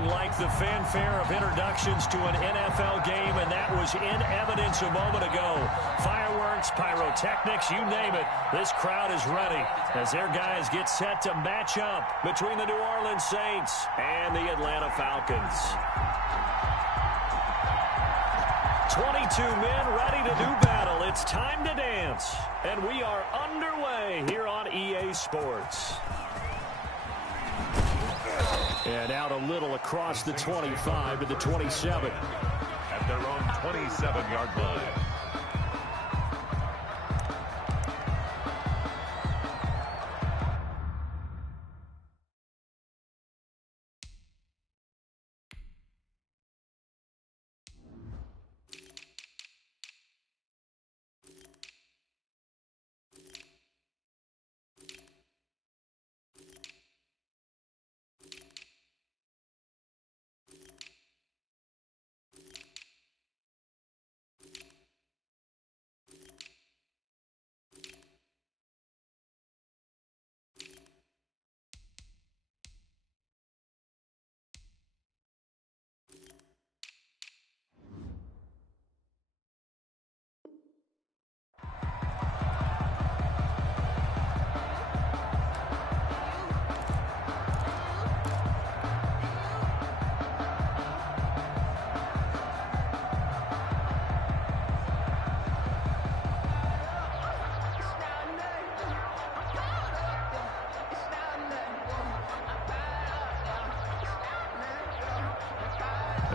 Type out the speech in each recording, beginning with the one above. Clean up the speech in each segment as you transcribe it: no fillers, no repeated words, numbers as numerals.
Nothing like the fanfare of introductions to an NFL game, and that was in evidence a moment ago. Fireworks, pyrotechnics, you name it. This crowd is ready as their guys get set to match up between the New Orleans Saints and the Atlanta Falcons. 22 men ready to do battle. It's time to dance. And we are underway here on EA Sports. And out a little across the 25 to the 27. At their own 27-yard line.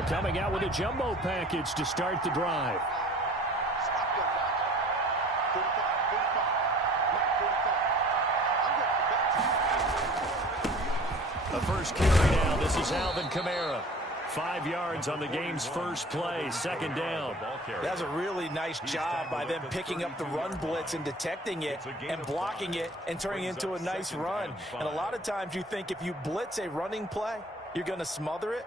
Coming out with a jumbo package to start the drive. The first carry now. This is Alvin Kamara. 5 yards on the game's first play, second down. That's a really nice job by them picking up the run blitz and detecting it and blocking it and turning it into a nice run. And a lot of times you think if you blitz a running play, you're going to smother it.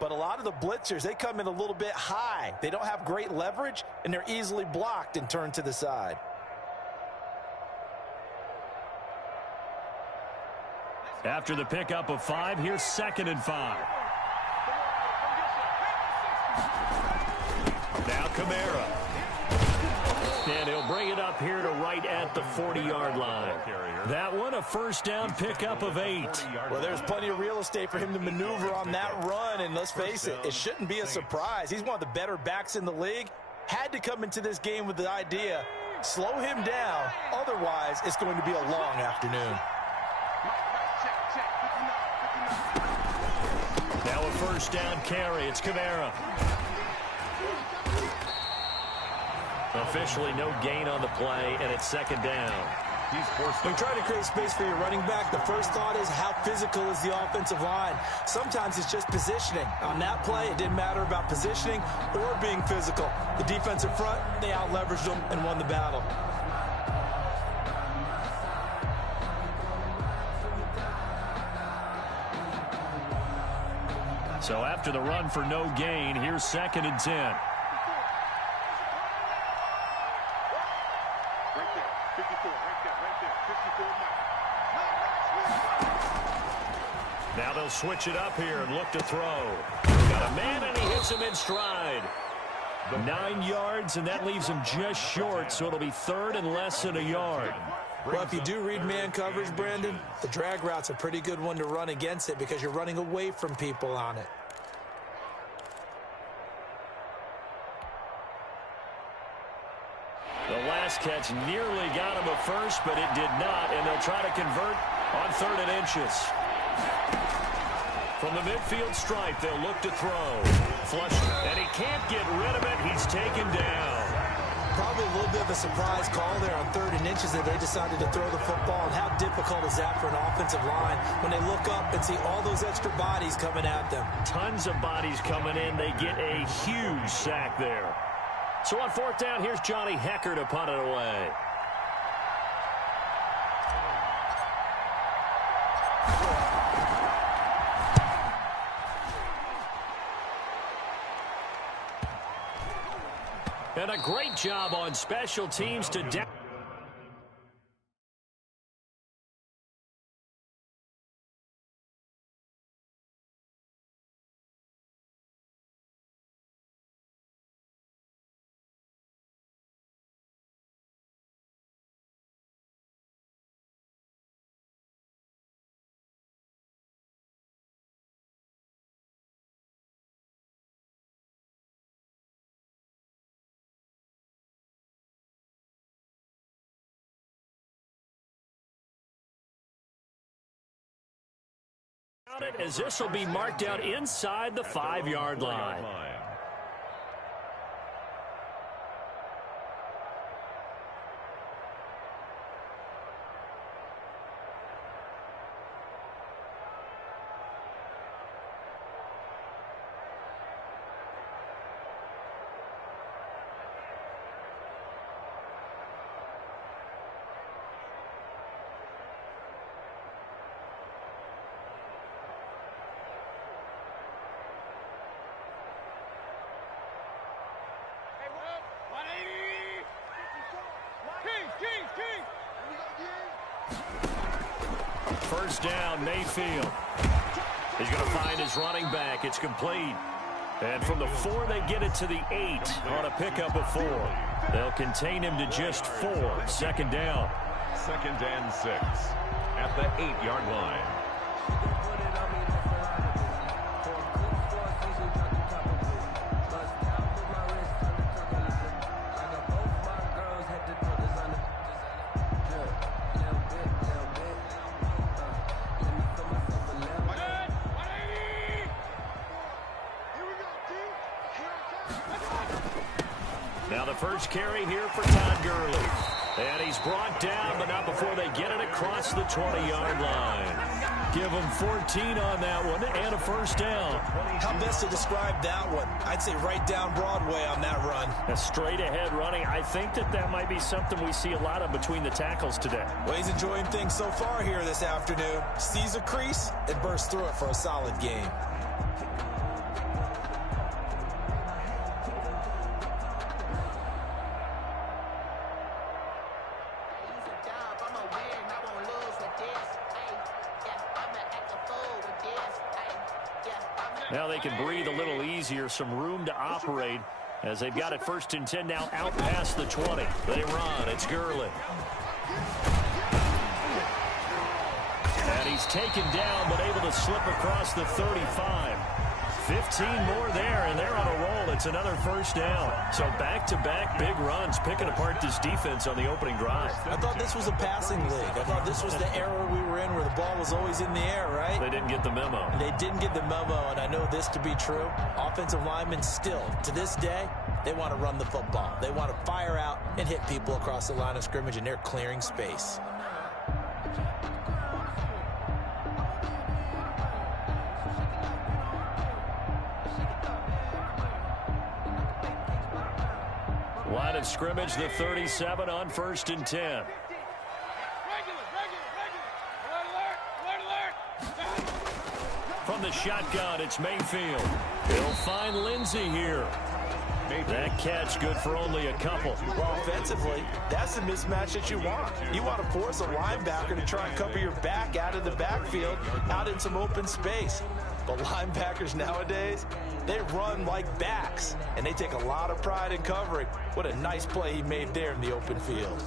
But a lot of the blitzers, they come in a little bit high. They don't have great leverage, and they're easily blocked and turned to the side. After the pickup of 5, here's 2nd and 5. Now Kamara. And he'll bring it up here to right at the 40-yard line. That one a first down pickup of 8. Well, there's plenty of real estate for him to maneuver on that run, and let's face it, it shouldn't be a surprise. He's one of the better backs in the league. Had to come into this game with the idea, slow him down, otherwise it's going to be a long afternoon. Now a first down carry. It's Kamara. Officially no gain on the play, and it's 2nd down. When trying to create space for your running back, the first thought is how physical is the offensive line. Sometimes it's just positioning. On that play, it didn't matter about positioning or being physical. The defensive front, they out-leveraged them and won the battle. So after the run for no gain, here's 2nd and 10. Now they'll switch it up here and look to throw. Got a man, and he hits him in stride. 9 yards, and that leaves him just short, so it'll be 3rd and less than a yard. Well, if you do read man coverage, Brandon, the drag route's a pretty good one to run against it because you're running away from people on it. The last catch nearly got him a first, but it did not, and they'll try to convert on 3rd and inches. From the midfield stripe, they'll look to throw. Flush, and he can't get rid of it. He's taken down. Probably a little bit of a surprise call there on 3rd and inches that they decided to throw the football. And how difficult is that for an offensive line when they look up and see all those extra bodies coming at them? Tons of bodies coming in. They get a huge sack there. So on 4th down, here's Johnny Hecker to punt it away. And a great job on special teams to As this will be marked out inside the 5-yard line. First down, Mayfield. He's going to find his running back. It's complete. And from the 4, they get it to the 8 on a pickup of 4. They'll contain him to just 4. Second down. 2nd and 6 at the 8-yard line. Now the first carry here for Todd Gurley. And he's brought down, but not before they get it across the 20-yard line. Give him 14 on that one and a first down. How best to describe that one? I'd say right down Broadway on that run. A straight-ahead running. I think that might be something we see a lot of between the tackles today. Well, he's enjoying things so far here this afternoon. Sees a crease and bursts through it for a solid game. Now they can breathe a little easier, some room to operate as they've got it 1st and 10 now out past the 20. They run. It's Gurley. And he's taken down but able to slip across the 35. 15 more there, and they're on a roll. It's another first down. So back-to-back big runs, picking apart this defense on the opening drive. I thought this was a passing league. I thought this was the era we were in where the ball was always in the air, right? They didn't get the memo. They didn't get the memo, and I know this to be true. Offensive linemen still, to this day, they want to run the football. They want to fire out and hit people across the line of scrimmage, and they're clearing space. Line of scrimmage, the 37 on 1st and 10. From the shotgun, it's Mayfield. He'll find Lindsey here. That catch good for only a couple. Well, offensively, that's the mismatch that you want. You want to force a linebacker to try and cover your back out of the backfield, out in some open space. But linebackers nowadays, they run like backs, and they take a lot of pride in covering. What a nice play he made there in the open field.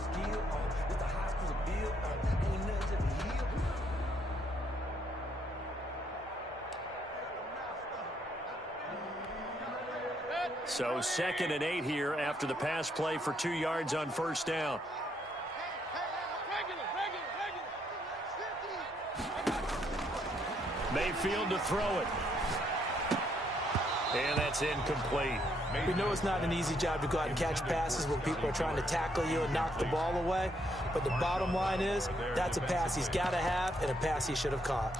So 2nd and 8 here after the pass play for 2 yards on 1st down. Mayfield to throw it. And that's incomplete. We know it's not an easy job to go out and catch passes when people are trying to tackle you and knock the ball away. But the bottom line is, that's a pass he's got to have and a pass he should have caught.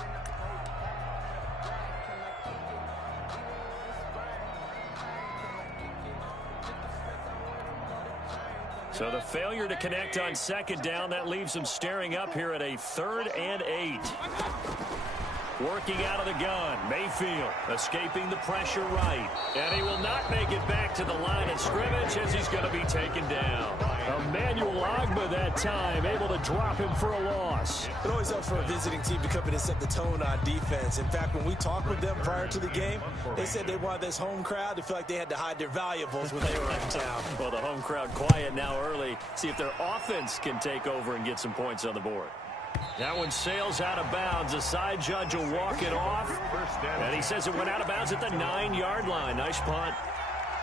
So the failure to connect on 2nd down, that leaves him staring up here at a 3rd and 8. Working out of the gun, Mayfield escaping the pressure right. And he will not make it back to the line of scrimmage as he's going to be taken down. Emmanuel Ogbah that time able to drop him for a loss. It always helps for a visiting team to come in and set the tone on defense. In fact, when we talked with them prior to the game, they said they wanted this home crowd to feel like they had to hide their valuables when they were in town. Well, the home crowd quiet now early. See if their offense can take over and get some points on the board. That one sails out of bounds. The side judge will walk it off. And he says it went out of bounds at the 9-yard line. Nice punt.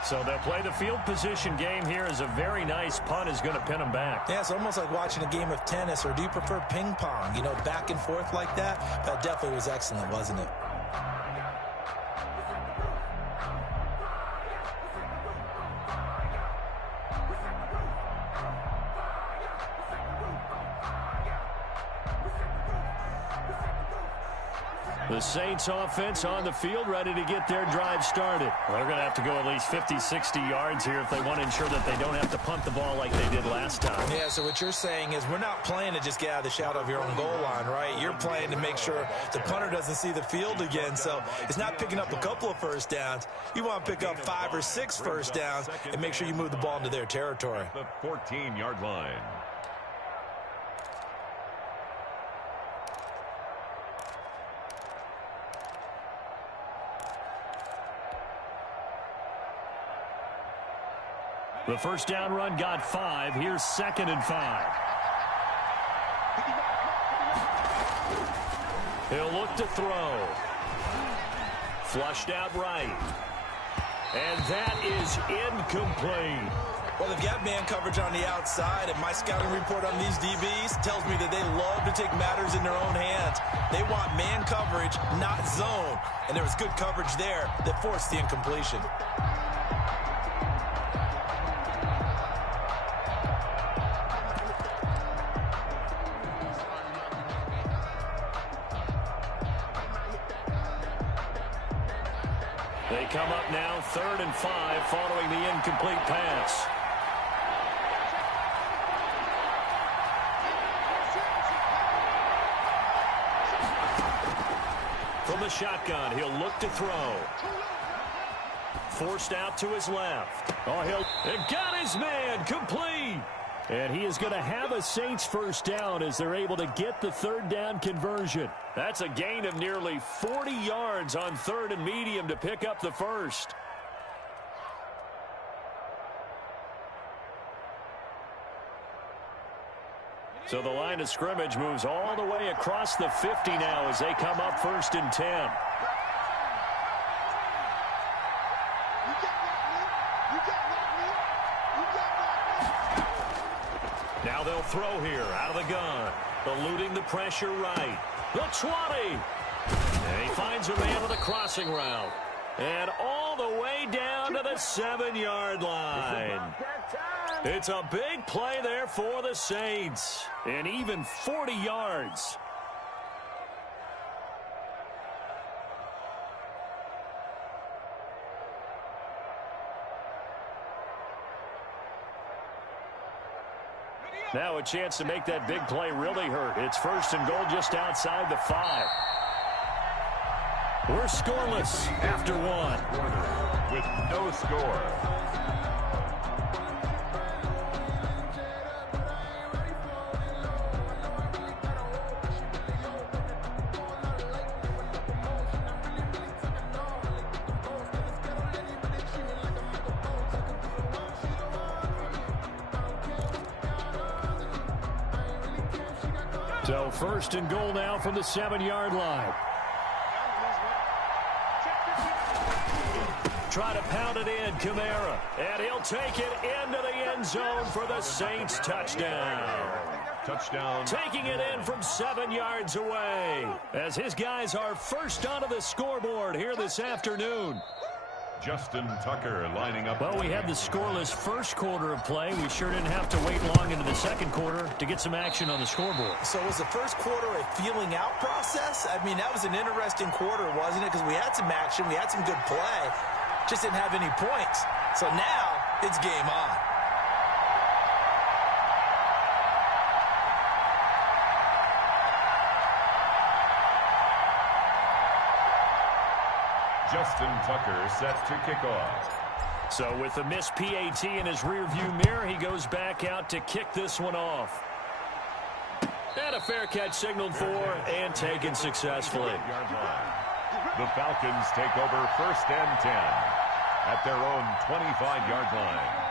So they'll play the field position game here as a very nice punt is going to pin them back. Yeah, it's almost like watching a game of tennis, or do you prefer ping pong? You know, back and forth like that? That definitely was excellent, wasn't it? The Saints offense on the field, ready to get their drive started. Well, they're going to have to go at least 50, 60 yards here if they want to ensure that they don't have to punt the ball like they did last time. Yeah, so what you're saying is we're not playing to just get out of the shadow of your own goal line, right? You're playing to make sure the punter doesn't see the field again. So it's not picking up a couple of first downs. You want to pick up 5 or 6 first downs and make sure you move the ball into their territory. The 14-yard line. The first down run got 5. Here's 2nd and 5. He'll look to throw. Flushed out right. And that is incomplete. Well, they've got man coverage on the outside, and my scouting report on these DBs tells me that they love to take matters in their own hands. They want man coverage, not zone. And there was good coverage there that forced the incompletion. They come up now 3rd and 5 following the incomplete pass. From the shotgun, he'll look to throw. Forced out to his left. Oh, he'll got his man complete. And he is going to have a Saints first down as they're able to get the 3rd down conversion. That's a gain of nearly 40 yards on 3rd and medium to pick up the first. So the line of scrimmage moves all the way across the 50 now as they come up 1st and 10. Now they'll throw here out of the gun. Eluding the pressure right. The 20. And he finds a man on the crossing route. And all the way down to the 7-yard line. It's a big play there for the Saints. And even 40 yards. Now a chance to make that big play really hurt. It's 1st and goal just outside the 5. We're scoreless after 1. With no score. So 1st and goal now from the 7-yard line. Try to pound it in, Kamara. And he'll take it into the end zone for the Saints touchdown. Touchdown. Taking it in from 7 yards away. As his guys are first onto the scoreboard here this afternoon. Justin Tucker lining up. Well, we had the scoreless first quarter of play. We sure didn't have to wait long into the second quarter to get some action on the scoreboard. So was the first quarter a feeling out process? I mean, that was an interesting quarter, wasn't it? Because we had some action, we had some good play, just didn't have any points. So now it's game on. Justin Tucker set to kick off. So with the missed PAT in his rearview mirror, he goes back out to kick this one off. And a fair catch signaled for and taken successfully. The Falcons take over 1st and 10 at their own 25-yard line.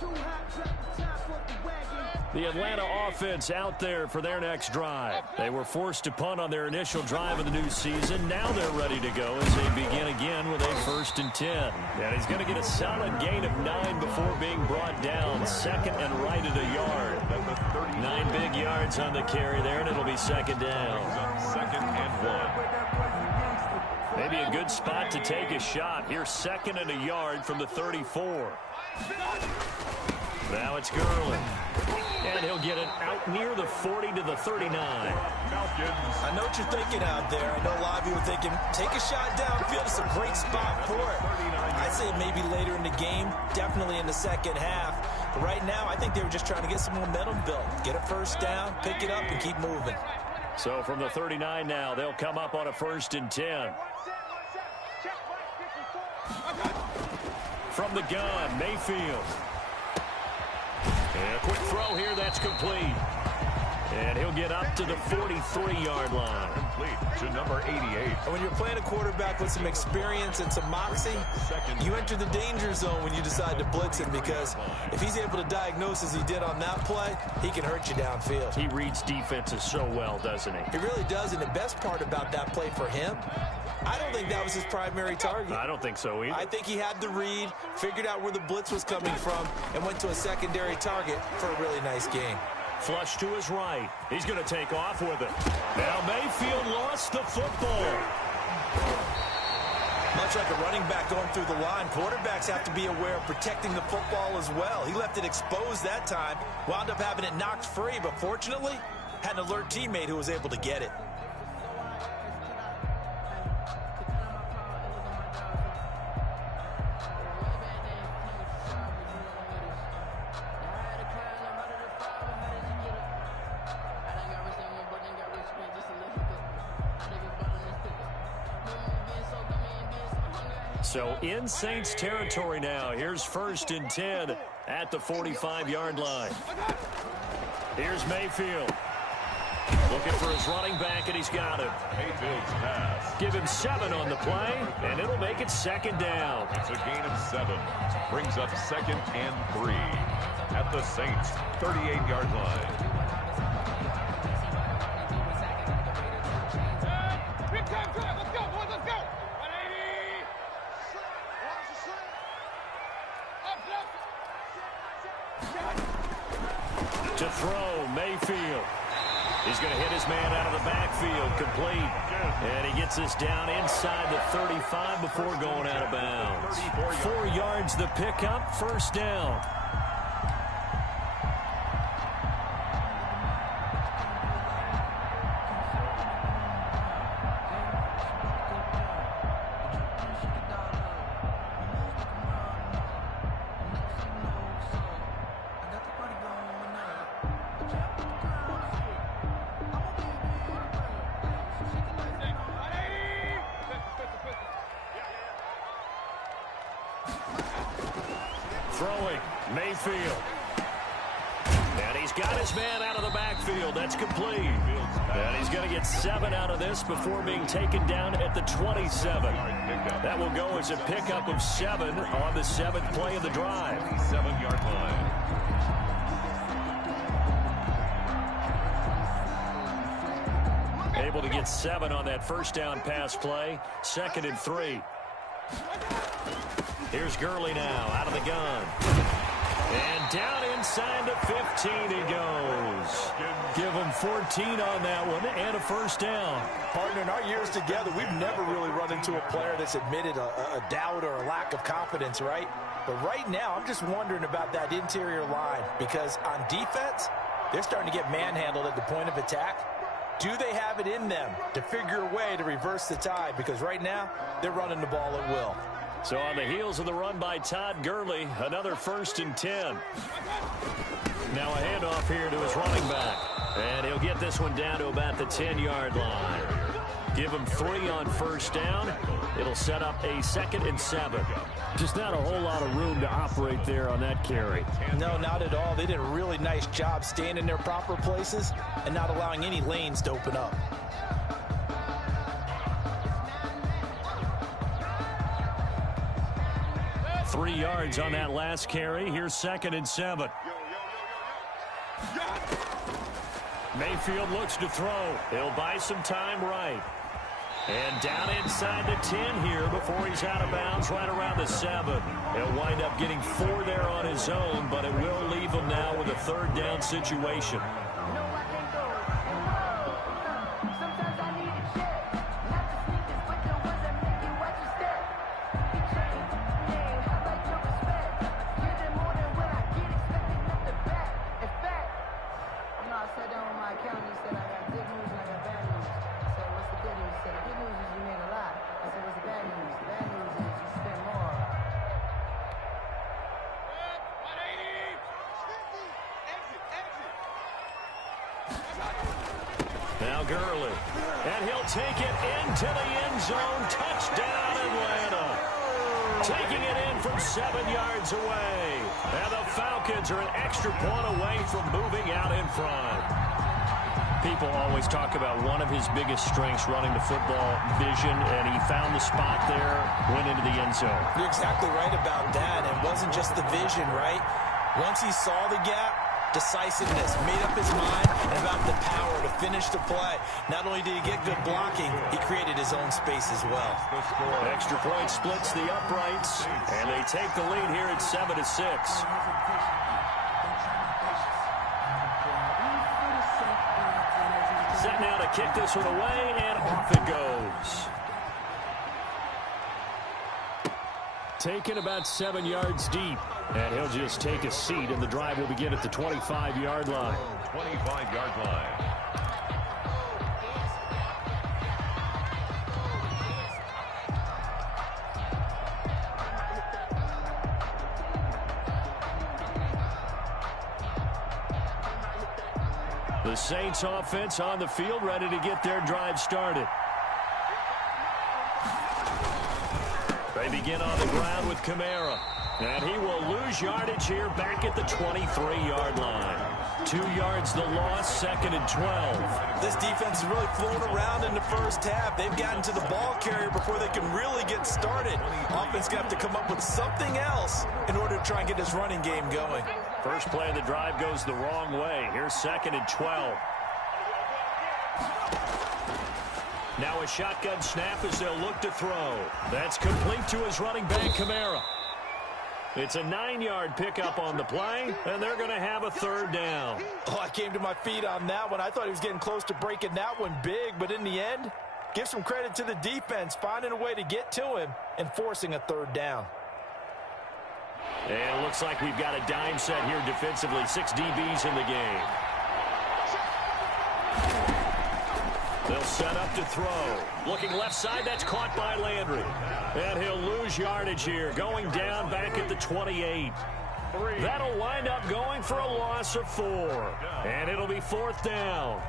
Too hot, drop the top off the wagon. The Atlanta offense out there for their next drive. They were forced to punt on their initial drive of the new season. Now they're ready to go as they begin again with a 1st and 10. And he's going to get a solid gain of 9 before being brought down. 2nd and right at a yard. 9 big yards on the carry there, and it'll be 2nd down. 2nd and 1. Maybe a good spot to take a shot. Here's 2nd and a yard from the 34. Now it's Gurley. And he'll get it out near the 40 to the 39. I know what you're thinking out there. I know a lot of you are thinking, take a shot downfield. It's a great spot for it. I'd say maybe later in the game, definitely in the second half. But right now, I think they were just trying to get some momentum built. Get a 1st down, pick it up, and keep moving. So from the 39 now, they'll come up on a 1st and 10. From the gun, Mayfield. And a quick throw here, that's complete. And he'll get up to the 43-yard line. Complete to number 88. And when you're playing a quarterback with some experience and some moxie, you enter the danger zone when you decide to blitz him, because if he's able to diagnose as he did on that play, he can hurt you downfield. He reads defenses so well, doesn't he? He really does, and the best part about that play for him, I don't think that was his primary target. I don't think so either. I think he had the read, figured out where the blitz was coming from, and went to a secondary target for a really nice game. Flush to his right. He's going to take off with it. Now Mayfield lost the football. Much like a running back going through the line, quarterbacks have to be aware of protecting the football as well. He left it exposed that time, wound up having it knocked free, but fortunately, had an alert teammate who was able to get it. So in Saints territory now. Here's 1st and 10 at the 45-yard line. Here's Mayfield. Looking for his running back, and he's got him. Mayfield's pass. Give him 7 on the play, and it'll make it 2nd down. It's a gain of 7. Brings up 2nd and 3 at the Saints 38-yard line. To throw, Mayfield. He's going to hit his man out of the backfield, complete. And he gets this down inside the 35 before going out of bounds. 4 yards the pickup, 1st down. Throwing, Mayfield. And he's got his man out of the backfield. That's complete. And he's going to get 7 out of this before being taken down at the 27. That will go as a pickup of 7 on the 7th play of the drive. 7-yard line. Able to get 7 on that 1st down pass play. 2nd and 3. Here's Gurley now, out of the gun. And down inside the 15 he goes. Give him 14 on that one and a 1st down. Partner, in our years together, we've never really run into a player that's admitted a doubt or a lack of confidence, right? But right now, I'm just wondering about that interior line, because on defense, they're starting to get manhandled at the point of attack. Do they have it in them to figure a way to reverse the tide? Because right now, they're running the ball at will. So on the heels of the run by Todd Gurley, another 1st and 10. Now a handoff here to his running back. And he'll get this one down to about the 10-yard line. Give him 3 on 1st down. It'll set up a 2nd and 7. Just not a whole lot of room to operate there on that carry. No, not at all. They did a really nice job staying in their proper places and not allowing any lanes to open up. Three yards on that last carry. Here's 2nd and 7. Mayfield looks to throw. He'll buy some time right. And down inside the 10 here before he's out of bounds right around the 7. He'll wind up getting 4 there on his own, but it will leave him now with a third down situation. Now Gurley, and he'll take it into the end zone. Touchdown, Atlanta. Taking it in from 7 yards away. And the Falcons are an extra point away from moving out in front. People always talk about one of his biggest strengths running the football, vision, and he found the spot there, went into the end zone. You're exactly right about that. It wasn't just the vision, right? Once he saw the gap, decisiveness, made up his mind, and about the power to finish the play. Not only did he get good blocking, he created his own space as well. Extra point splits the uprights, and they take the lead here at 7-6. Set now to kick this one away, and off it goes. Taken about 7 yards deep. And he'll just take a seat, and the drive will begin at the 25-yard line. 25-yard line. The Saints offense on the field, ready to get their drive started. They begin on the ground with Kamara. And he will lose yardage here back at the 23-yard line. 2 yards the loss, 2nd and 12. This defense is really flown around in the first half. They've gotten to the ball carrier before they can really get started. Offense going to have to come up with something else in order to try and get this running game going. First play of the drive goes the wrong way. Here's 2nd and 12. Now a shotgun snap as they'll look to throw. That's complete to his running back, Kamara. It's a 9-yard pickup on the play, and they're going to have a third down. Oh, I came to my feet on that one. I thought he was getting close to breaking that one big, but in the end, give some credit to the defense, finding a way to get to him and forcing a third down. And it looks like we've got a dime set here defensively. 6 DBs in the game. They'll set up to throw. Looking left side, that's caught by Landry. And he'll lose yardage here, going down back at the 28. That'll wind up going for a loss of 4. And it'll be 4th down.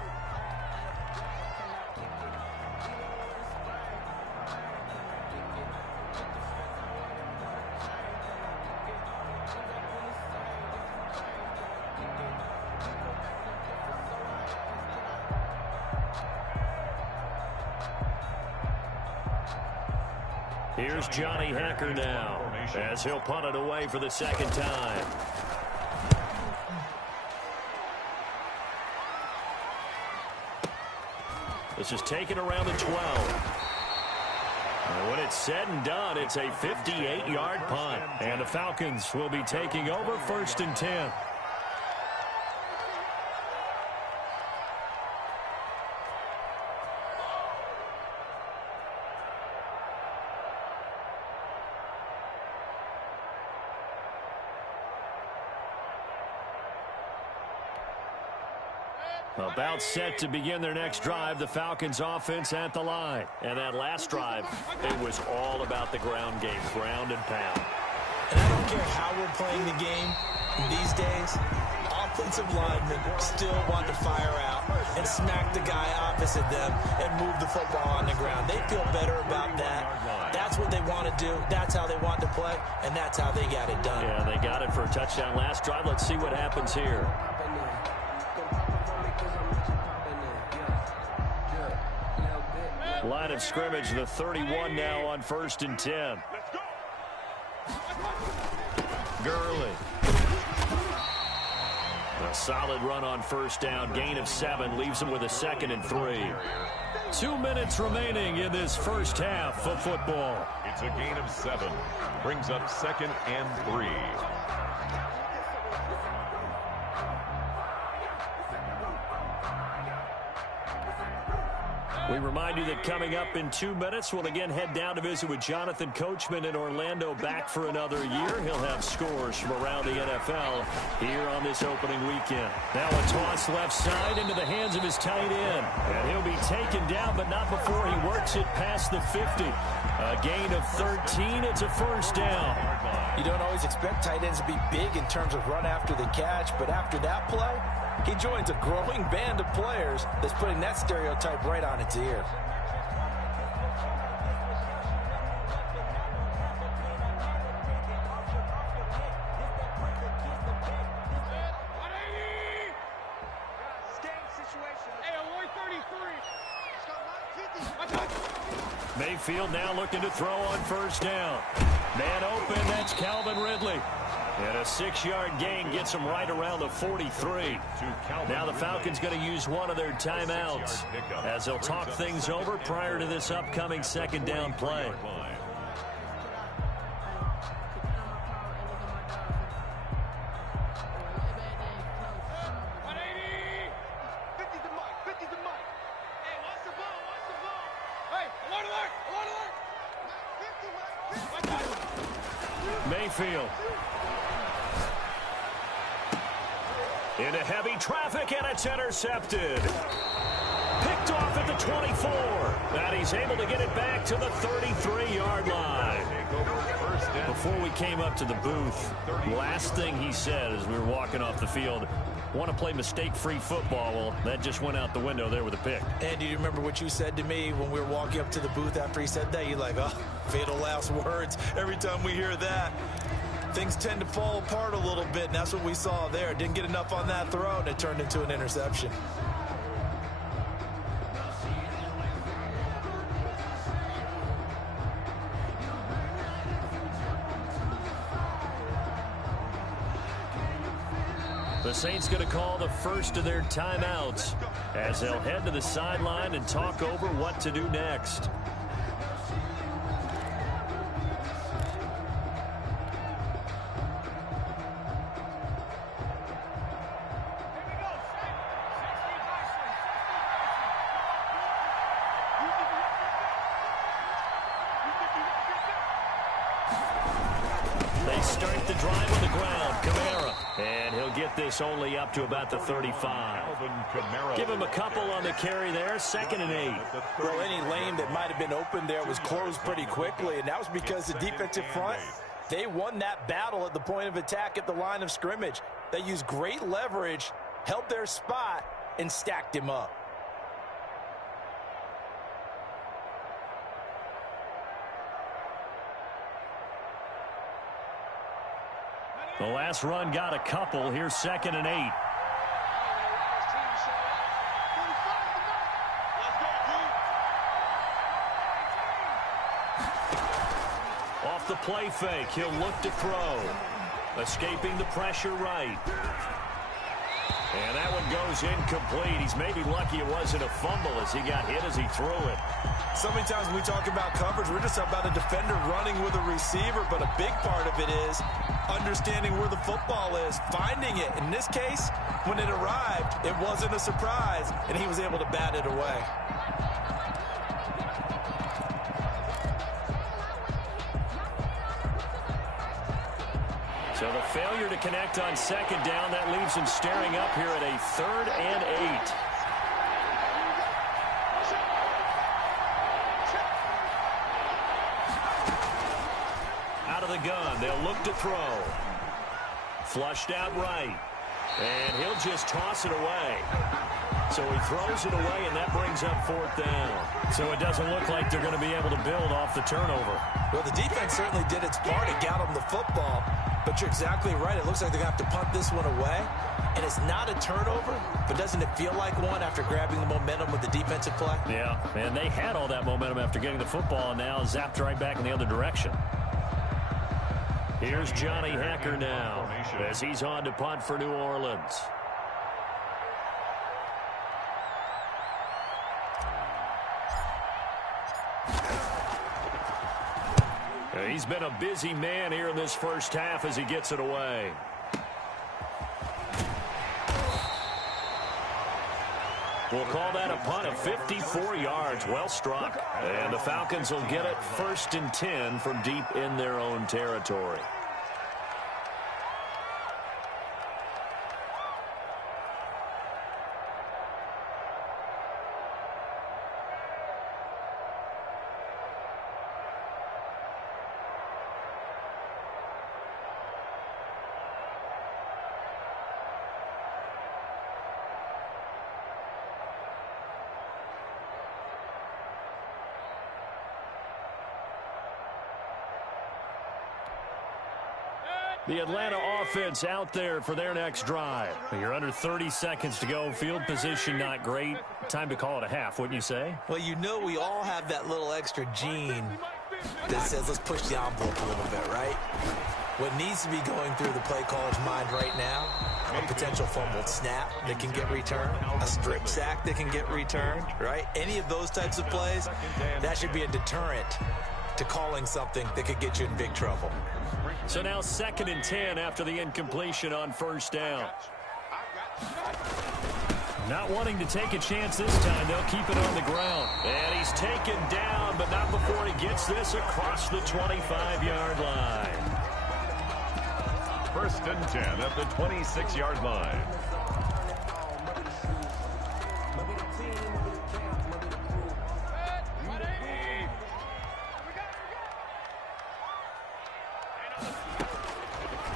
Here's Johnny Hacker now, as he'll punt it away for the 2nd time. This is taken around the 12. And when it's said and done, it's a 58-yard punt. And the Falcons will be taking over 1st and 10. About set to begin their next drive, the Falcons offense at the line. And that last drive, it was all about the ground game, ground and pound. And I don't care how we're playing the game these days, offensive linemen still want to fire out and smack the guy opposite them and move the football on the ground. They feel better about that. That's what they want to do. That's how they want to play, and that's how they got it done. Yeah, they got it for a touchdown last drive. Let's see what happens here. Line of scrimmage, the 31 now on 1st and 10. Gurley. Solid run on first down. Gain of 7 leaves him with a 2nd and 3. 2 minutes remaining in this first half of football. It's a gain of 7. Brings up 2nd and 3. We remind you that coming up in 2 minutes, we'll again head down to visit with Jonathan Coachman in Orlando, back for another year. He'll have scores from around the NFL here on this opening weekend. Now a toss left side into the hands of his tight end. And he'll be taken down, but not before he works it past the 50. A gain of 13. It's a first down. You don't always expect tight ends to be big in terms of run after the catch, but after that play, he joins a growing band of players that's putting that stereotype right on its ear. Mayfield now looking to throw on first down. Man open, that's Calvin Ridley. And a 6-yard gain gets him right around the 43. Now the Falcons going to use one of their timeouts as they'll talk things over prior to this upcoming 2nd down play. Mayfield. Into heavy traffic, and it's intercepted. Picked off at the 24. And he's able to get it back to the 33-yard line. Before we came up to the booth, last thing he said as we were walking off the field, want to play mistake-free football. Well, that just went out the window there with a pick. And do you remember what you said to me when we were walking up to the booth after he said that? You're like, oh, fatal last words. Every time we hear that, things tend to fall apart a little bit, and that's what we saw there. Didn't get enough on that throw, and it turned into an interception. The Saints going to call the first of their timeouts as they'll head to the sideline and talk over what to do next. They start the drive on the ground. Kamara. And he'll get this only up to about the 35. Give him a couple on the carry there. 2nd and 8. Well, any lane that might have been open there was closed pretty quickly, and that was because the defensive front, they won that battle at the point of attack at the line of scrimmage. They used great leverage, held their spot, and stacked him up. The last run got a couple. Here's 2nd and 8. Off the play fake, he'll look to throw. Escaping the pressure right. And that one goes incomplete. He's maybe lucky it wasn't a fumble as he got hit as he threw it. So many times when we talk about coverage, we're just about a defender running with a receiver, but a big part of it is understanding where the football is, finding it. In this case, when it arrived, it wasn't a surprise, and he was able to bat it away. So the failure to connect on 2nd down, that leaves him staring up here at a 3rd and 8. Out of the gun, they'll look to throw. Flushed out right. And he'll just toss it away. So he throws it away, and that brings up 4th down. So it doesn't look like they're going to be able to build off the turnover. Well, the defense certainly did its part to get them the football. But you're exactly right. It looks like they're going to have to punt this one away. And it's not a turnover, but doesn't it feel like one after grabbing the momentum with the defensive play? Yeah, and they had all that momentum after getting the football, and now zapped right back in the other direction. Here's Johnny Hacker now as he's on to punt for New Orleans. He's been a busy man here in this first half as he gets it away. We'll call that a punt of 54 yards. Well struck. And the Falcons will get it 1st and 10 from deep in their own territory. The Atlanta offense out there for their next drive. You're under 30 seconds to go. Field position not great. Time to call it a half, wouldn't you say? Well, you know we all have that little extra gene that says let's push the envelope a little bit, right? What needs to be going through the play caller's mind right now, a potential fumbled snap that can get returned, a strip sack that can get returned, right? Any of those types of plays, that should be a deterrent to calling something that could get you in big trouble. So now 2nd and 10 after the incompletion on 1st down. Not wanting to take a chance this time. They'll keep it on the ground. And he's taken down, but not before he gets this across the 25-yard line. 1st and 10 at the 26-yard line.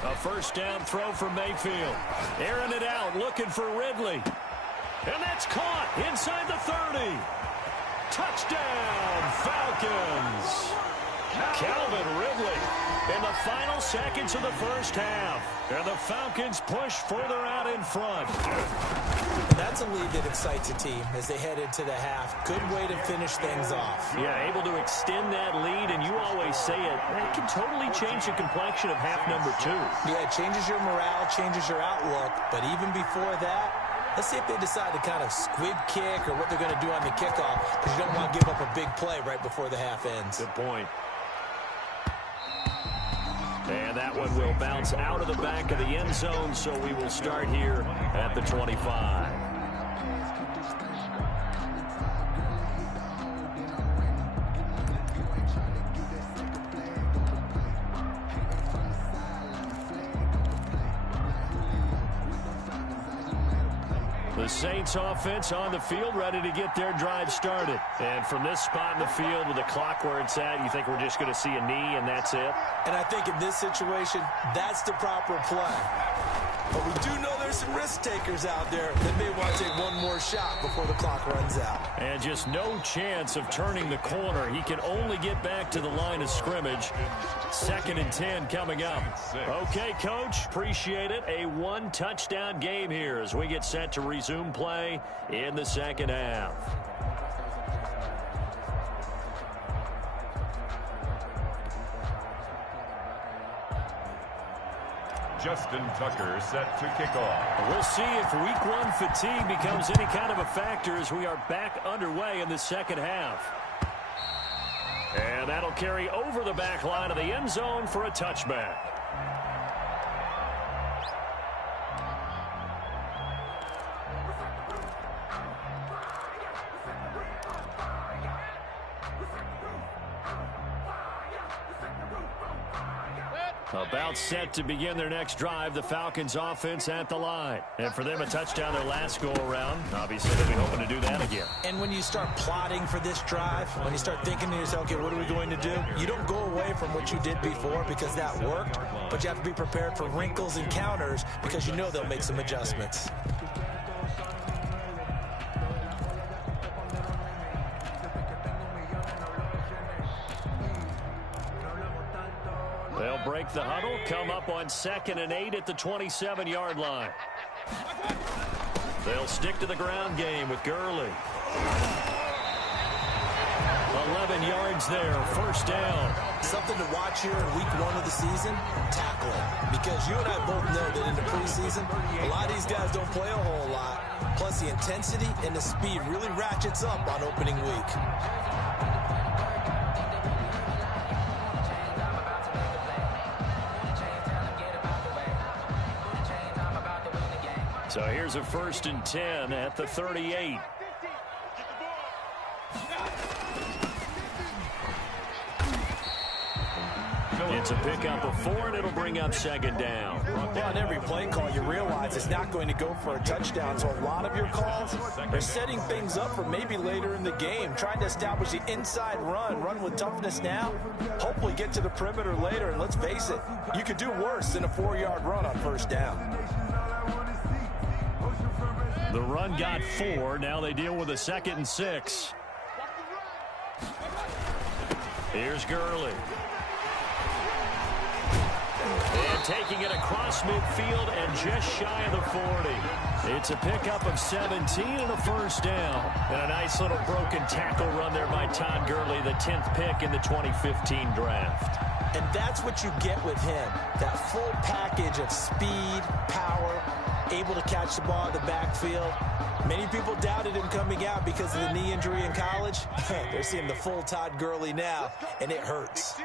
A 1st down throw for Mayfield. Airing it out, looking for Ridley. And that's caught inside the 30. Touchdown, Falcons. Calvin Ridley in the final seconds of the first half. And the Falcons push further out in front. That's a lead that excites a team as they head into the half. Good way to finish things off. Yeah, able to extend that lead, and you always say it can totally change the complexion of half number 2. Yeah, it changes your morale, changes your outlook. But even before that, let's see if they decide to kind of squib kick or what they're going to do on the kickoff, because you don't want to give up a big play right before the half ends. Good point. And that one will bounce out of the back of the end zone, so we will start here at the 25. The Saints offense on the field, ready to get their drive started. And from this spot in the field with the clock where it's at, you think we're just going to see a knee and that's it? And I think in this situation, that's the proper play. But we do know there's some risk takers out there that may want to take one more shot before the clock runs out. And just no chance of turning the corner. He can only get back to the line of scrimmage. 2nd and 10 coming up. Okay, Coach, appreciate it. A 1-touchdown game here as we get set to resume play in the second half. Justin Tucker set to kick off. We'll see if week 1 fatigue becomes any kind of a factor as we are back underway in the second half. And that'll carry over the back line of the end zone for a touchback. About set to begin their next drive, the Falcons offense at the line. And for them, a touchdown their last go-around. Obviously, they'll be hoping to do that again. And when you start plotting for this drive, when you start thinking to yourself, okay, what are we going to do? You don't go away from what you did before because that worked, but you have to be prepared for wrinkles and counters because you know they'll make some adjustments. They'll break the huddle, come up on 2nd and 8 at the 27-yard line. They'll stick to the ground game with Gurley. 11 yards there, 1st down. Something to watch here in week 1 of the season, tackling. Because you and I both know that in the preseason, a lot of these guys don't play a whole lot. Plus the intensity and the speed really ratchets up on opening week. So here's a 1st and 10 at the 38. It's a pickup of 4, and it'll bring up 2nd down. Well, on every play call, you realize it's not going to go for a touchdown. So a lot of your calls are setting things up for maybe later in the game, trying to establish the inside run with toughness now, hopefully get to the perimeter later. And let's face it, you could do worse than a 4-yard run on 1st down. The run got 4. Now they deal with a 2nd and 6. Here's Gurley. And taking it across midfield and just shy of the 40. It's a pickup of 17 and a 1st down. And a nice little broken tackle run there by Todd Gurley, the 10th pick in the 2015 draft. And that's what you get with him, that full package of speed, power, able to catch the ball in the backfield. Many people doubted him coming out because of the knee injury in college. They're seeing the full Todd Gurley now, and it hurts.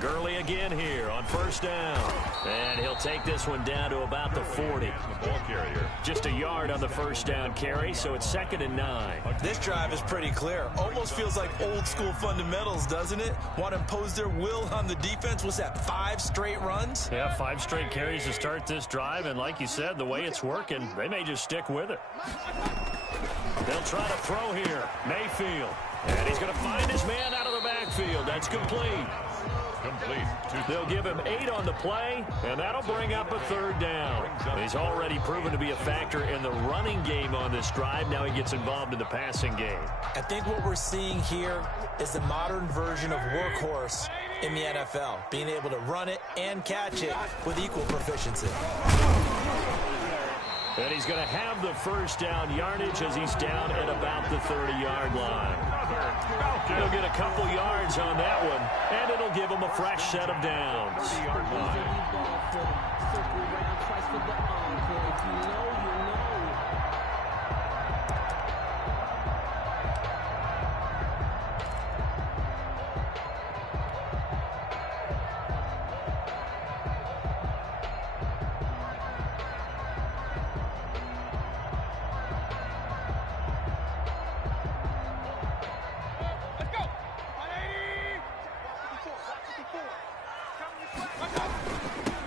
Gurley again here on 1st down. And he'll take this one down to about the 40. The ball carrier. Just a yard on the 1st down carry, so it's 2nd and 9. This drive is pretty clear. Almost feels like old school fundamentals, doesn't it? Want to impose their will on the defense. What's that, 5 straight runs? Yeah, 5 straight carries to start this drive. And like you said, the way it's working, they may just stick with it. They'll try to throw here. Mayfield. And he's going to find his man out of the backfield. That's complete. They'll give him 8 on the play, and that'll bring up a 3rd down. He's already proven to be a factor in the running game on this drive. Now he gets involved in the passing game. I think what we're seeing here is the modern version of workhorse in the NFL, being able to run it and catch it with equal proficiency. And he's going to have the 1st down yardage as he's down at about the 30-yard line. He'll get a couple yards on that one, and it'll give him a fresh set of downs.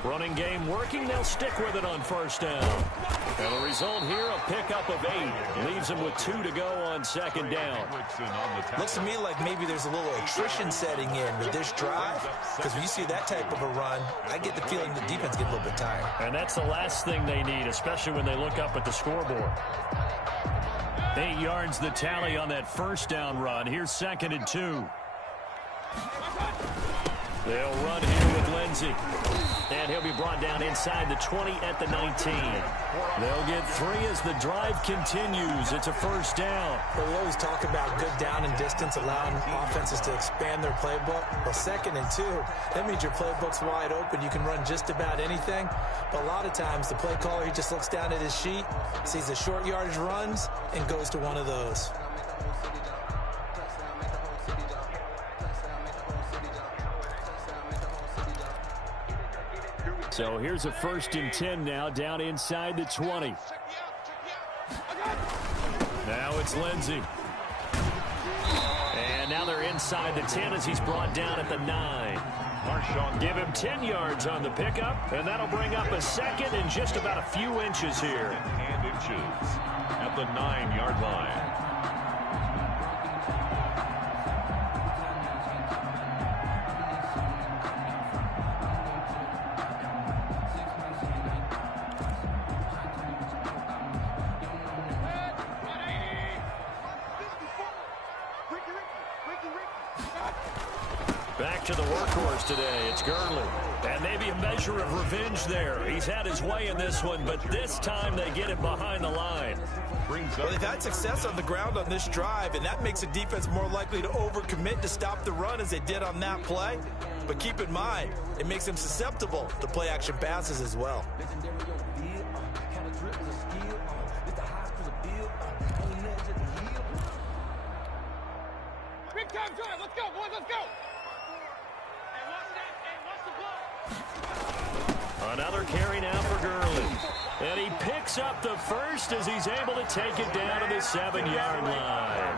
Running game working. They'll stick with it on 1st down. And the result here, a pickup of 8. Leaves them with 2 to go on 2nd down. Looks to me like maybe there's a little attrition setting in with this drive, because when you see that type of a run, I get the feeling the defense get a little bit tired. And that's the last thing they need, especially when they look up at the scoreboard. 8 yards the tally on that 1st down run. Here's 2nd and 2. They'll run here with Lindsey. And he'll be brought down inside the 20 at the 19. They'll get 3 as the drive continues. It's a 1st down. But we always talk about good down and distance, allowing offenses to expand their playbook. Well, 2nd and 2, that means your playbook's wide open. You can run just about anything. But a lot of times, the play caller, he just looks down at his sheet, sees the short yardage runs, and goes to one of those. So here's a 1st and 10 now, down inside the 20. Now it's Lindsey. And now they're inside the 10 as he's brought down at the 9. Give him 10 yards on the pickup, and that'll bring up a 2nd and just about a few inches here. And inches at the 9-yard line. Back to the workhorse today. It's Gurley. And maybe a measure of revenge there. He's had his way in this one, but this time they get it behind the line. Well, they've had success on the ground on this drive, and that makes the defense more likely to overcommit to stop the run as they did on that play. But keep in mind, it makes them susceptible to play-action passes as well. Big time drive. Let's go, boys. Let's go. Another carry now for Gurley. And he picks up the first as he's able to take it down to the 7-yard line.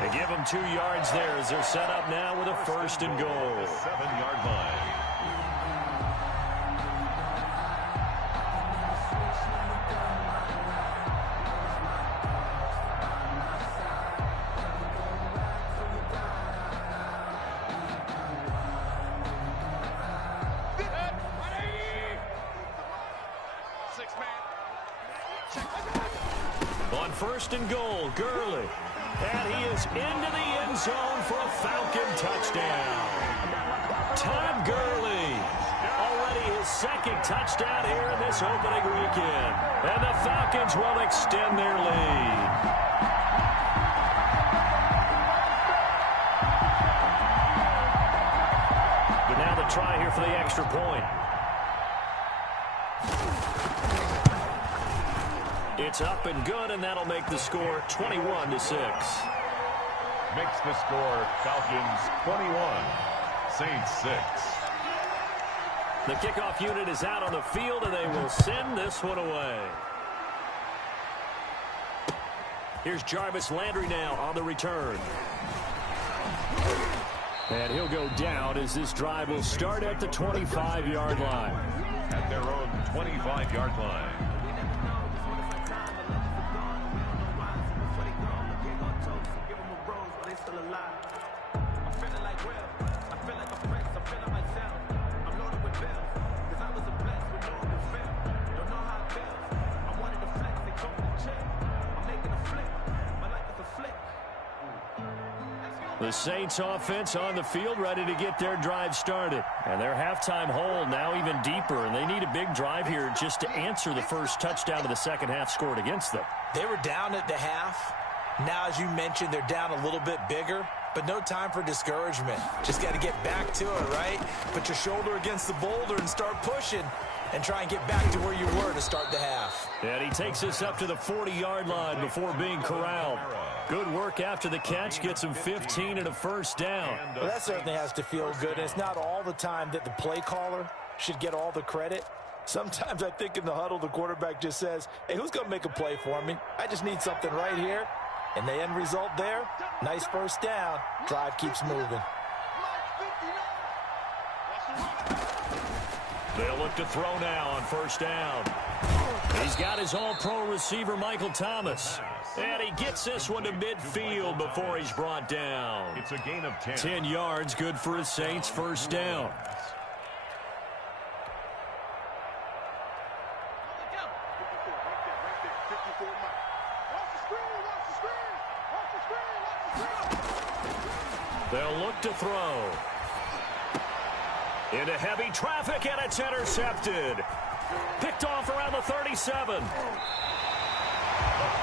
They give him 2 yards there as they're set up now with a 1st and goal. 7-yard line. On 1st and goal, Gurley. And he is into the end zone for a Falcon touchdown. Todd Gurley. Already his 2nd touchdown here in this opening weekend. And the Falcons will extend their lead. Now the try here for the extra point. It's up and good, and that'll make the score 21-6. Makes the score Falcons 21, Saints 6. The kickoff unit is out on the field, and they will send this one away. Here's Jarvis Landry now on the return. And he'll go down as this drive will start at the 25-yard line. At their own 25-yard line. The Saints offense on the field ready to get their drive started. And their halftime hole now even deeper, and they need a big drive here just to answer the first touchdown of the second half scored against them. They were down at the half. Now, as you mentioned, they're down a little bit bigger, but no time for discouragement. Just got to get back to it, right? Put your shoulder against the boulder and start pushing and try and get back to where you were to start the half. And he takes us up to the 40-yard line before being corralled. Good work after the catch, gets him 15 and a first down. Well, that certainly has to feel good. And it's not all the time that the play caller should get all the credit. Sometimes I think in the huddle, the quarterback just says, hey, who's going to make a play for me? I just need something right here. And the end result there, nice first down. Drive keeps moving. They'll look to throw now on first down. He's got his all-pro receiver, Michael Thomas. And he gets this one to midfield before he's brought down. It's a gain of 10. 10 yards, good for his Saints first down. They'll look to throw. Into heavy traffic, and it's intercepted. Picked off around the 37. The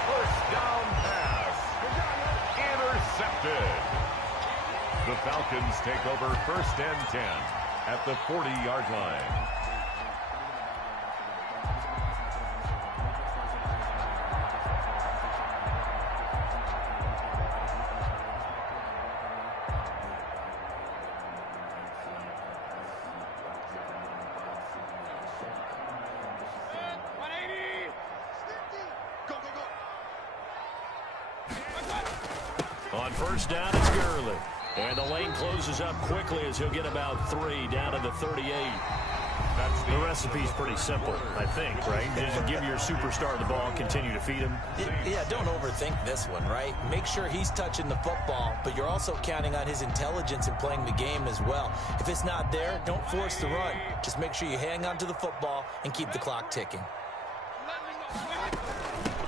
first down pass. Intercepted. The Falcons take over 1st and 10 at the 40-yard line. On first down, it's Gurley. And the lane closes up quickly as he'll get about 3 down to the 38. The recipe's pretty simple, I think, right? Just give your superstar the ball, continue to feed him. Yeah, don't overthink this one, right? Make sure he's touching the football, but you're also counting on his intelligence in playing the game as well. If it's not there, don't force the run. Just make sure you hang on to the football and keep the clock ticking.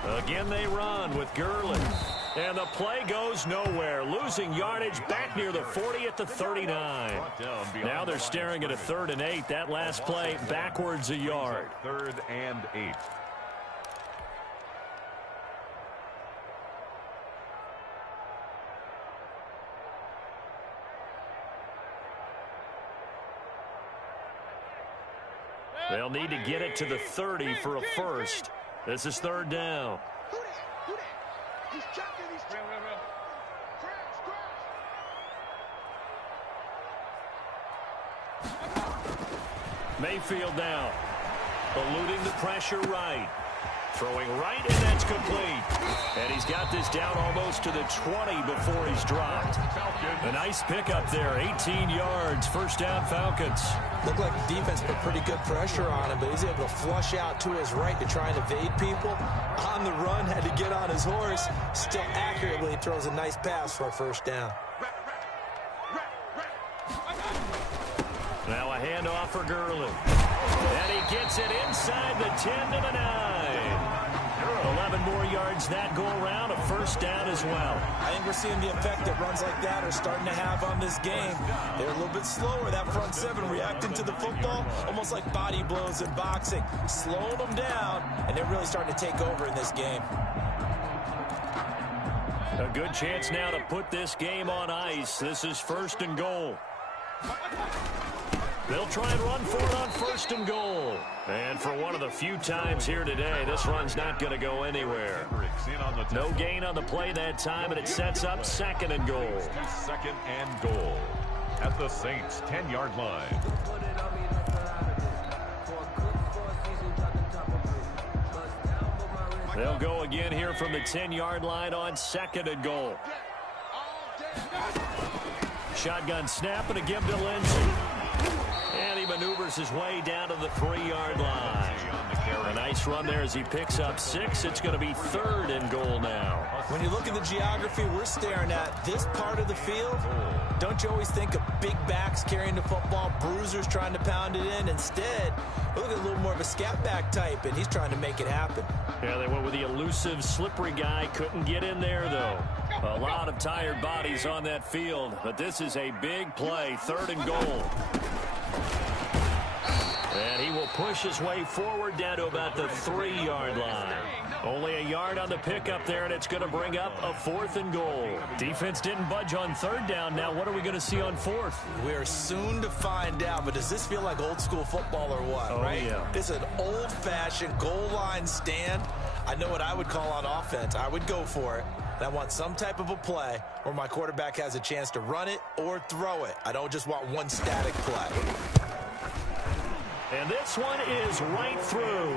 Again, they run with Gurley. And the play goes nowhere, losing yardage back near the 40 at the 39. Now they're staring at a 3rd and 8. That last play backwards a yard. 3rd and 8. They'll need to get it to the 30 for a first. This is 3rd down. Mayfield now. Eluding the pressure right. Throwing right, and that's complete. And he's got this down almost to the 20 before he's dropped. A nice pickup there, 18 yards, first down Falcons. Looked like the defense put pretty good pressure on him, but he's able to flush out to his right to try and evade people. On the run, had to get on his horse. Still accurately throws a nice pass for a first down. Now a handoff for Gurley. And he gets it inside the 10 to the 9. 11 more yards that go around, a first down as well. I think we're seeing the effect that runs like that are starting to have on this game. They're a little bit slower, that front seven, reacting to the football, almost like body blows in boxing, slowing them down, and they're really starting to take over in this game. A good chance now to put this game on ice. This is first and goal. They'll try and run for it on first and goal. And for one of the few times here today, this run's not going to go anywhere. No gain on the play that time, and it sets up second and goal. Second and goal at the Saints' 10-yard line. They'll go again here from the 10-yard line on second and goal. Shotgun snap and a give to Lindsey. And he maneuvers his way down to the 3-yard line. A nice run there as he picks up 6. It's going to be third and goal now. When you look at the geography we're staring at, this part of the field, don't you always think of big backs carrying the football, bruisers trying to pound it in? Instead, look at a little more of a scat back type, and he's trying to make it happen. Yeah, they went with the elusive, slippery guy. Couldn't get in there, though. A lot of tired bodies on that field, but this is a big play, third and goal. And he will push his way forward down to about the 3-yard line. Only a yard on the pickup there, and it's going to bring up a fourth and goal. Defense didn't budge on third down. Now what are we going to see on fourth? We're soon to find out, but does this feel like old school football or what, right? Yeah. It's an old-fashioned goal line stand. I know what I would call on offense. I would go for it. And I want some type of a play where my quarterback has a chance to run it or throw it. I don't just want one static play. And this one is right through.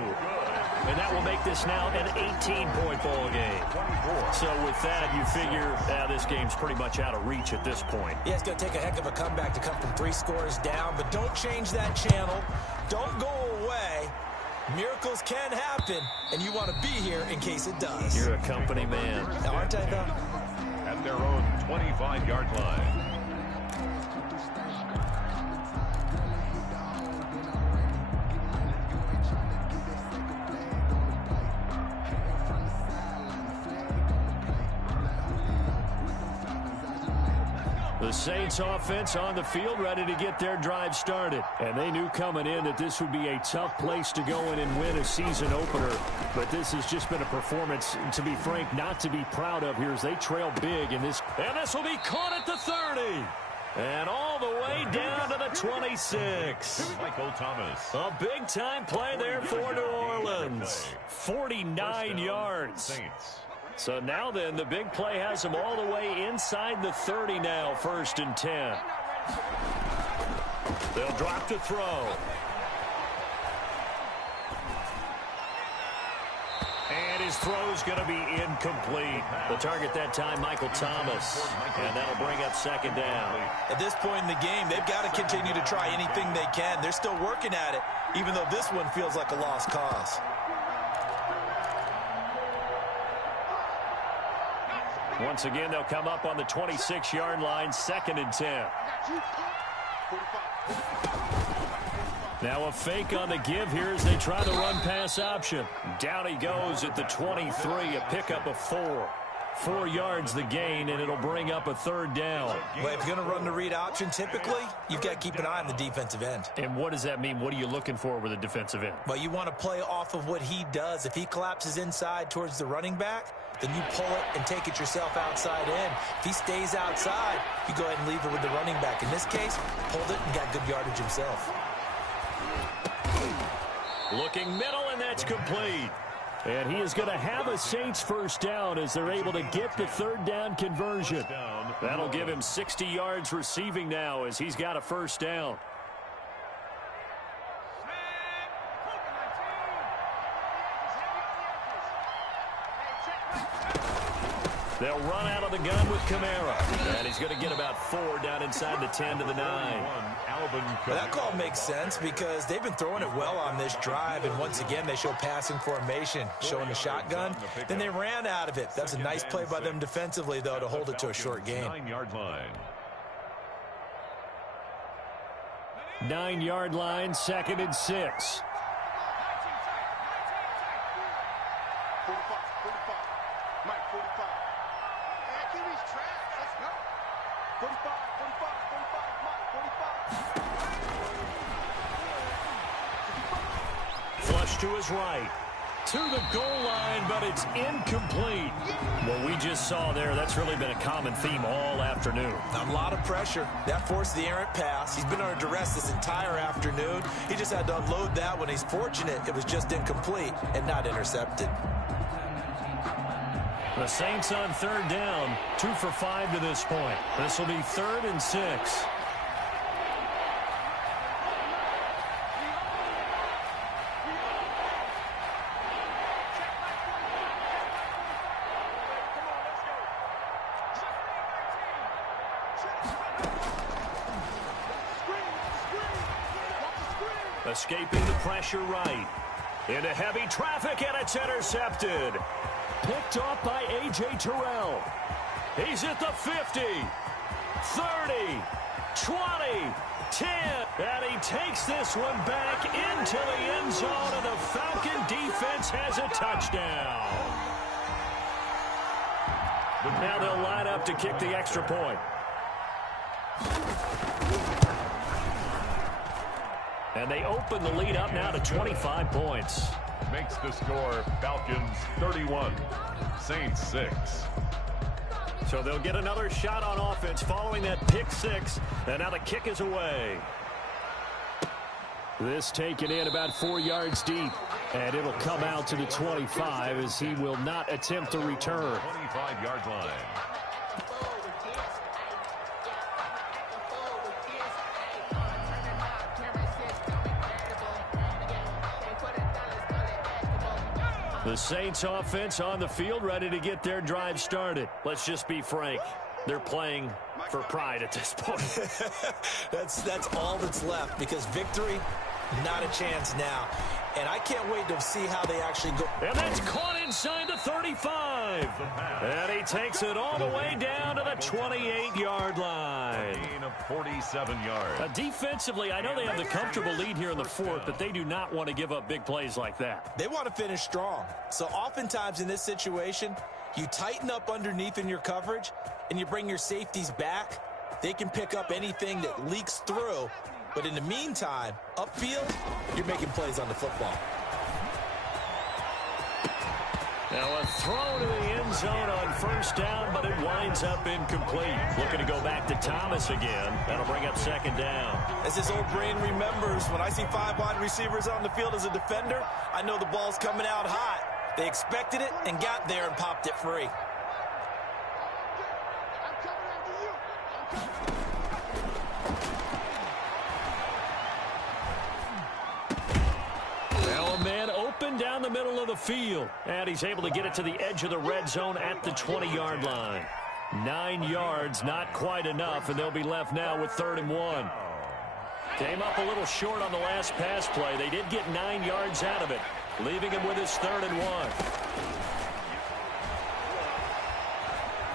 And that will make this now an 18-point ball game. So with that, you figure this game's pretty much out of reach at this point. Yeah, it's going to take a heck of a comeback to come from 3 scores down, but don't change that channel. Don't go away. Miracles can happen, and you want to be here in case it does. You're a company man. Aren't I, though? At their own 25-yard line. The Saints offense on the field ready to get their drive started. And they knew coming in that this would be a tough place to go in and win a season opener. But this has just been a performance, to be frank, not to be proud of here as they trail big in this. And this will be caught at the 30. And all the way down to the 26. Michael Thomas. A big-time play there for New Orleans. 49 yards. Saints. So now then, the big play has them all the way inside the 30 now, first and 10. They'll drop to throw. And his throw's going to be incomplete. The target that time, Michael Thomas. And that'll bring up second down. At this point in the game, they've got to continue to try anything they can. They're still working at it, even though this one feels like a lost cause. Once again, they'll come up on the 26-yard line, second and 10. Now a fake on the give here as they try the run-pass option. Down he goes at the 23, a pickup of 4. 4 yards the gain, and it'll bring up a third down. Well, if you're going to run the read option, typically, you've got to keep an eye on the defensive end. And what does that mean? What are you looking for with a defensive end? Well, you want to play off of what he does. If he collapses inside towards the running back, then you pull it and take it yourself outside in. If he stays outside, you go ahead and leave it with the running back. In this case, pulled it and got good yardage himself. Looking middle, and that's complete. And he is going to have a Saints first down as they're able to get the third down conversion. That'll give him 60 yards receiving now as he's got a first down. They'll run out of the gun with Kamara. And he's going to get about 4 down inside the 10 to the 9. Well, that call makes sense because they've been throwing it well on this drive. And once again, they show passing formation, showing the shotgun. Then they ran out of it. That's a nice play by them defensively, though, to hold it to a short game. 9-yard line. 9-yard line, 2nd and 6. 45. Flush to his right. To the goal line, but it's incomplete. What we just saw there, that's really been a common theme all afternoon. A lot of pressure. That forced the errant pass. He's been under duress this entire afternoon. He just had to unload that when he's fortunate it was just incomplete and not intercepted. The Saints on 3rd down, 2 for 5 to this point. This will be 3rd and 6. Escaping the pressure right. Into heavy traffic, and it's intercepted. Picked off by A.J. Terrell. He's at the 50, 30, 20, 10. And he takes this one back into the end zone, and the Falcon defense has a touchdown. Now they'll line up to kick the extra point. And they open the lead up now to 25 points. Makes the score Falcons 31, Saints 6. So they'll get another shot on offense following that pick 6. And now the kick is away. This taken in about 4 yards deep. And it'll come out to the 25 as he will not attempt to return. 25-yard line. The Saints offense on the field, ready to get their drive started. Let's just be frank. They're playing for pride at this point. That's all that's left because victory, not a chance now. And I can't wait to see how they actually go. And that's caught inside the 35. And he takes it all the way down to the 28-yard line. Gain of 47 yards. Defensively, I know they have the comfortable lead here in the 4th, but they do not want to give up big plays like that. They want to finish strong. So oftentimes in this situation, you tighten up underneath in your coverage and you bring your safeties back. They can pick up anything that leaks through. But in the meantime, upfield, you're making plays on the football. Now a throw to the end zone on 1st down, but it winds up incomplete. Looking to go back to Thomas again. That'll bring up 2nd down. As his old brain remembers, when I see 5 wide receivers on the field as a defender, I know the ball's coming out hot. They expected it and got there and popped it free. Down the middle of the field, and he's able to get it to the edge of the red zone at the 20-yard line. 9 yards, not quite enough, and they'll be left now with 3rd and 1. Came up a little short on the last pass play. They did get 9 yards out of it, leaving him with his 3rd and 1.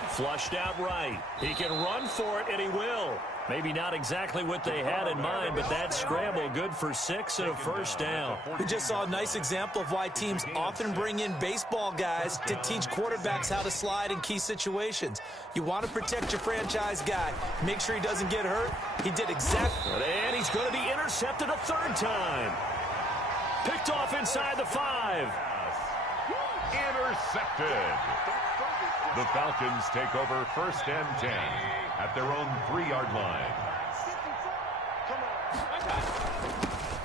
Flushed out right. He can run for it, and he will. Maybe not exactly what they had in mind, but that scramble good for 6 and a 1st down. We just saw a nice example of why teams often bring in baseball guys to teach quarterbacks how to slide in key situations. You want to protect your franchise guy. Make sure he doesn't get hurt. He did exactly. And he's going to be intercepted a 3rd time. Picked off inside the 5. Intercepted. The Falcons take over 1st and 10 at their own 3-yard line.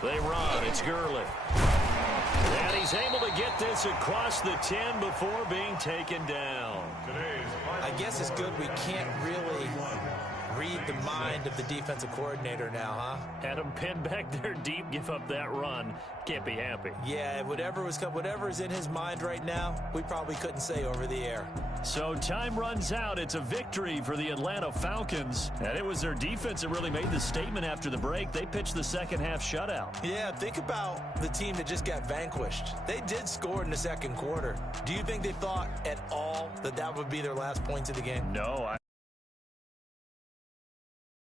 They run. It's Gurley. And he's able to get this across the 10 before being taken down. I guess it's good we can't really read the mind of the defensive coordinator now, huh? Had him pinned back there deep, give up that run. Can't be happy. Yeah, whatever is in his mind right now, we probably couldn't say over the air. So time runs out. It's a victory for the Atlanta Falcons. And it was their defense that really made the statement after the break. They pitched the second half shutout. Yeah, think about the team that just got vanquished. They did score in the second quarter. Do you think they thought at all that that would be their last points of the game? No,